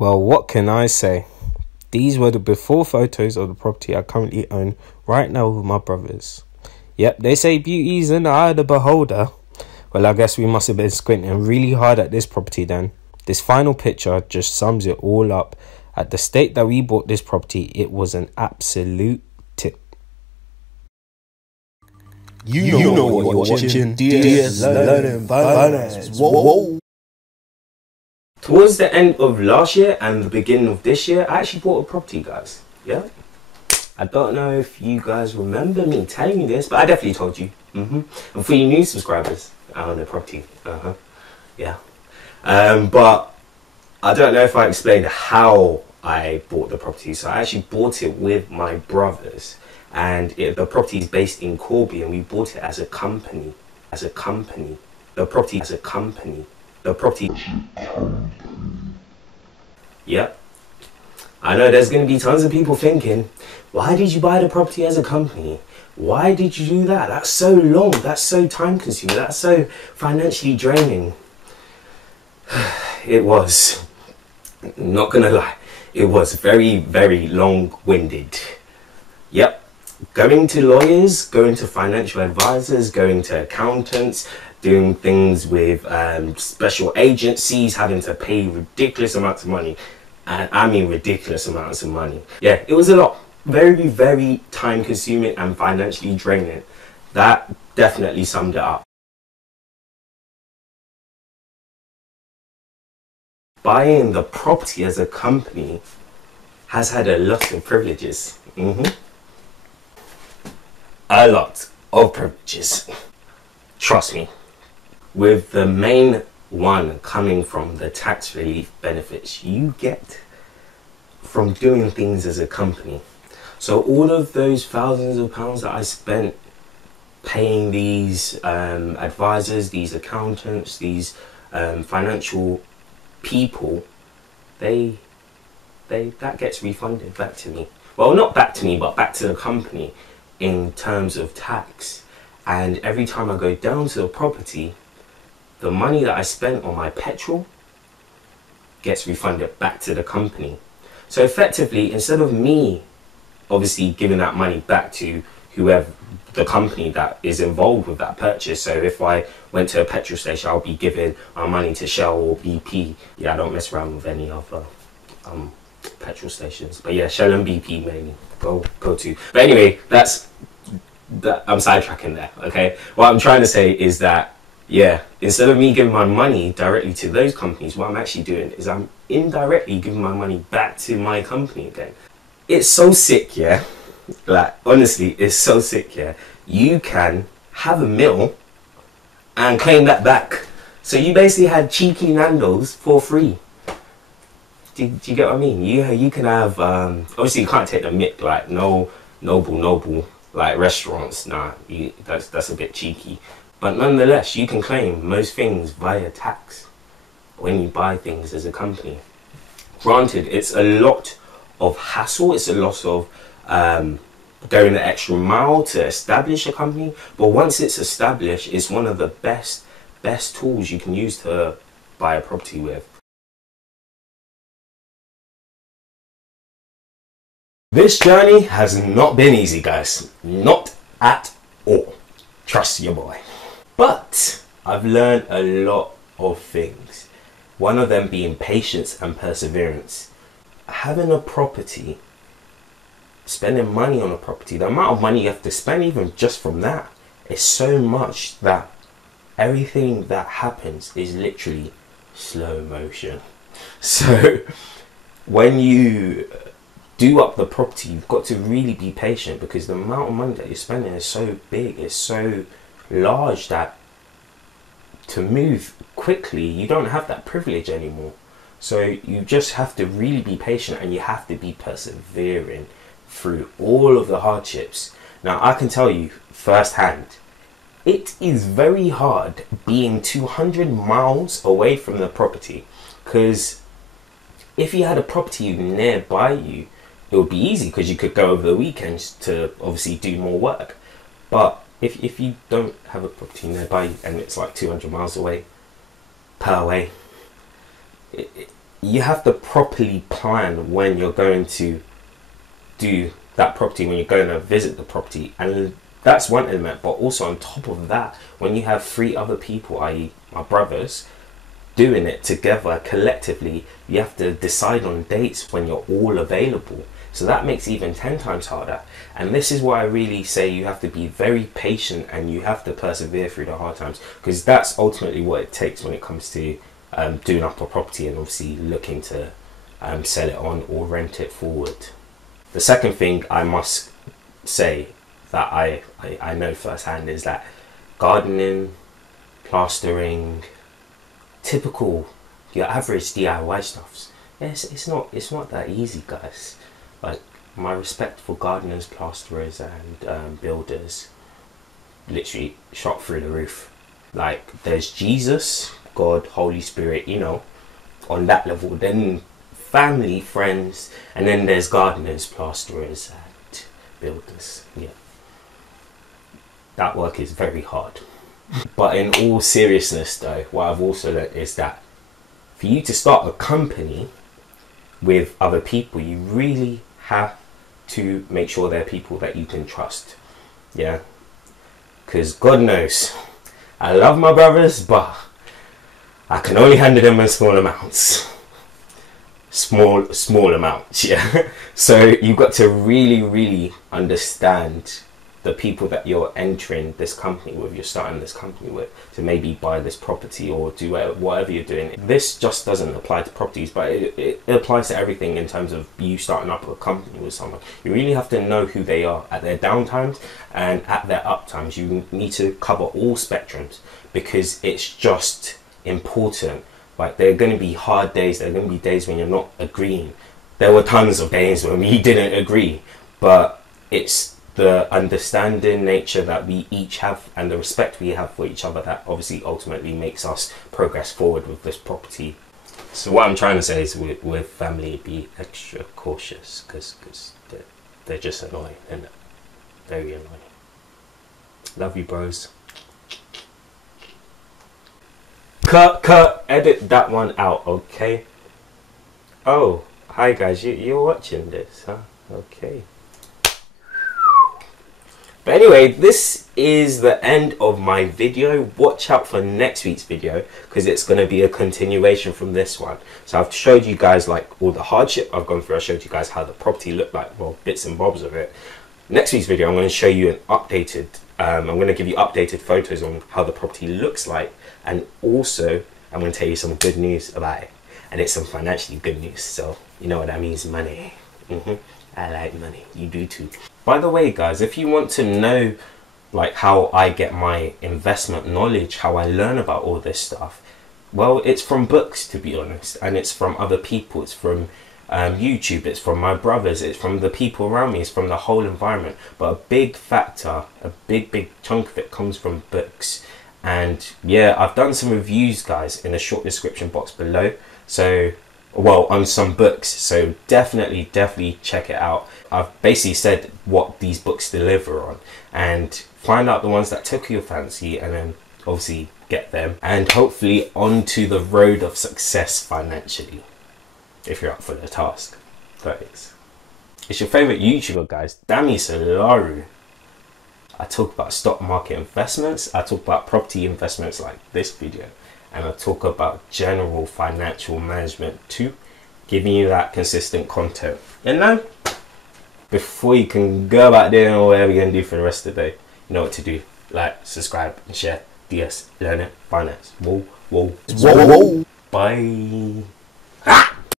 Well, what can I say? These were the before photos of the property I currently own right now with my brothers. Yep, they say beauty's in the eye of the beholder. Well, I guess we must have been squinting really hard at this property then. This final picture just sums it all up. At the state that we bought this property, it was an absolute tip. You know what you're watching. DS Learning Finance. Whoa. Towards the end of last year and the beginning of this year, I actually bought a property, guys. Yeah? I don't know if you guys remember me telling you this, but I definitely told you. And for you new subscribers, I own a property. Yeah. But I don't know if I explained how I bought the property. So I actually bought it with my brothers. And the property is based in Corby, and we bought it as a company. The property as a company. Yep. I know there's going to be tons of people thinking, why did you buy the property as a company? Why did you do that? That's so long. That's so time consuming. That's so financially draining. It was. Not going to lie. It was very, very long-winded. Yep. Going to lawyers, going to financial advisors, going to accountants, doing things with special agencies, having to pay ridiculous amounts of money. And I mean ridiculous amounts of money. Yeah, it was a lot. Very, very time consuming and financially draining. That definitely summed it up. Buying the property as a company has had a lot of privileges. A lot of privileges. Trust me. With the main one coming from the tax relief benefits you get from doing things as a company. So all of those thousands of pounds that I spent paying these advisors, these accountants, these financial people, that gets refunded back to me. Well, not back to me, but back to the company in terms of tax. And every time I go down to the property, the money that I spent on my petrol gets refunded back to the company. So effectively, instead of me obviously giving that money back to whoever, the company that is involved with that purchase. So if I went to a petrol station, I'll be giving my money to Shell or BP. Yeah, I don't mess around with any other petrol stations. But yeah, Shell and BP mainly go to. But anyway, I'm sidetracking there, okay? What I'm trying to say is that, yeah, instead of me giving my money directly to those companies, what I'm actually doing is I'm indirectly giving my money back to my company again. It's so sick, yeah? Like, honestly, it's so sick, yeah? You can have a meal and claim that back. So you basically had cheeky Nando's for free. Do you get what I mean? You can have, obviously you can't take the mick, like, no noble, like restaurants, nah, that's a bit cheeky. But nonetheless, you can claim most things via tax when you buy things as a company. Granted, it's a lot of hassle, it's a lot of going the extra mile to establish a company, but once it's established, it's one of the best tools you can use to buy a property with. This journey has not been easy, guys. Not at all. Trust your boy. But I've learned a lot of things. One of them being patience and perseverance. Having a property, spending money on a property, the amount of money you have to spend even just from that is so much that everything that happens is literally slow motion. So when you do up the property, you've got to really be patient, because the amount of money that you're spending is so big, it's so large, that to move quickly you don't have that privilege anymore. So you just have to really be patient, and you have to be persevering through all of the hardships. Now I can tell you firsthand, it is very hard being 200 miles away from the property, because if you had a property nearby you, it would be easy because you could go over the weekends to obviously do more work. But if you don't have a property nearby and it's like 200 miles away per way, you have to properly plan when you're going to do that property, when you're going to visit the property, and that's one element. But also on top of that, when you have 3 other people, i.e. my brothers, doing it together collectively, you have to decide on dates when you're all available. So that makes it even 10 times harder. And this is why I really say you have to be very patient and you have to persevere through the hard times, because that's ultimately what it takes when it comes to doing up a property and obviously looking to sell it on or rent it forward. The second thing I must say that I know firsthand is that gardening, plastering, typical, your average DIY stuffs, it's not that easy, guys. Like, my respect for gardeners, plasterers and builders literally shot through the roof. Like, there's Jesus, God, Holy Spirit, you know, on that level, then family, friends, and then there's gardeners, plasterers and builders. Yeah, that work is very hard. But in all seriousness though, what I've also learned is that for you to start a company with other people, you really have to make sure they're people that you can trust. Yeah, because God knows, I love my brothers, but I can only handle them in small amounts. Small amounts, yeah. So you've got to really understand the people that you're entering this company with, you're starting this company with, to maybe buy this property or do whatever you're doing. This just doesn't apply to properties, but it applies to everything in terms of you starting up a company with someone. You really have to know who they are at their downtimes and at their uptimes. You need to cover all spectrums, because it's just important. Like, there are going to be hard days, there are going to be days when you're not agreeing. There were tons of days when we didn't agree, but it's the understanding nature that we each have and the respect we have for each other that obviously ultimately makes us progress forward with this property. So what I'm trying to say is with family, be extra cautious, because they're just annoying, and very annoying. Love you, bros. Cut, edit that one out, okay? Oh, hi guys, you're watching this, huh? Okay. But anyway, this is the end of my video. Watch out for next week's video, because it's going to be a continuation from this one. So I've showed you guys like all the hardship I've gone through. I showed you guys how the property looked like, well, bits and bobs of it. Next week's video, I'm going to show you an updated, I'm going to give you updated photos on how the property looks like, and also I'm going to tell you some good news about it, and it's some financially good news. So you know what that means, money. I like money, you do too. By the way guys, if you want to know like how I get my investment knowledge, how I learn about all this stuff, well, it's from books, to be honest, and it's from other people. It's from YouTube, it's from my brothers, it's from the people around me, it's from the whole environment. But a big factor, a big chunk of it comes from books. And yeah, I've done some reviews, guys, in the short description box below, so, well, on some books, so definitely check it out. I've basically said what these books deliver on, and find out the ones that tickle your fancy, and then obviously get them, and hopefully onto the road of success financially, if you're up for the task. Thanks. It's your favorite YouTuber, guys, Dami Solaru. I talk about stock market investments, I talk about property investments like this video, and I talk about general financial management too, giving you that consistent content. And now, before you can go back there and whatever you're going to do for the rest of the day, you know what to do. Like, subscribe, and share. DS Learning Finance. Whoa. Whoa. Bye.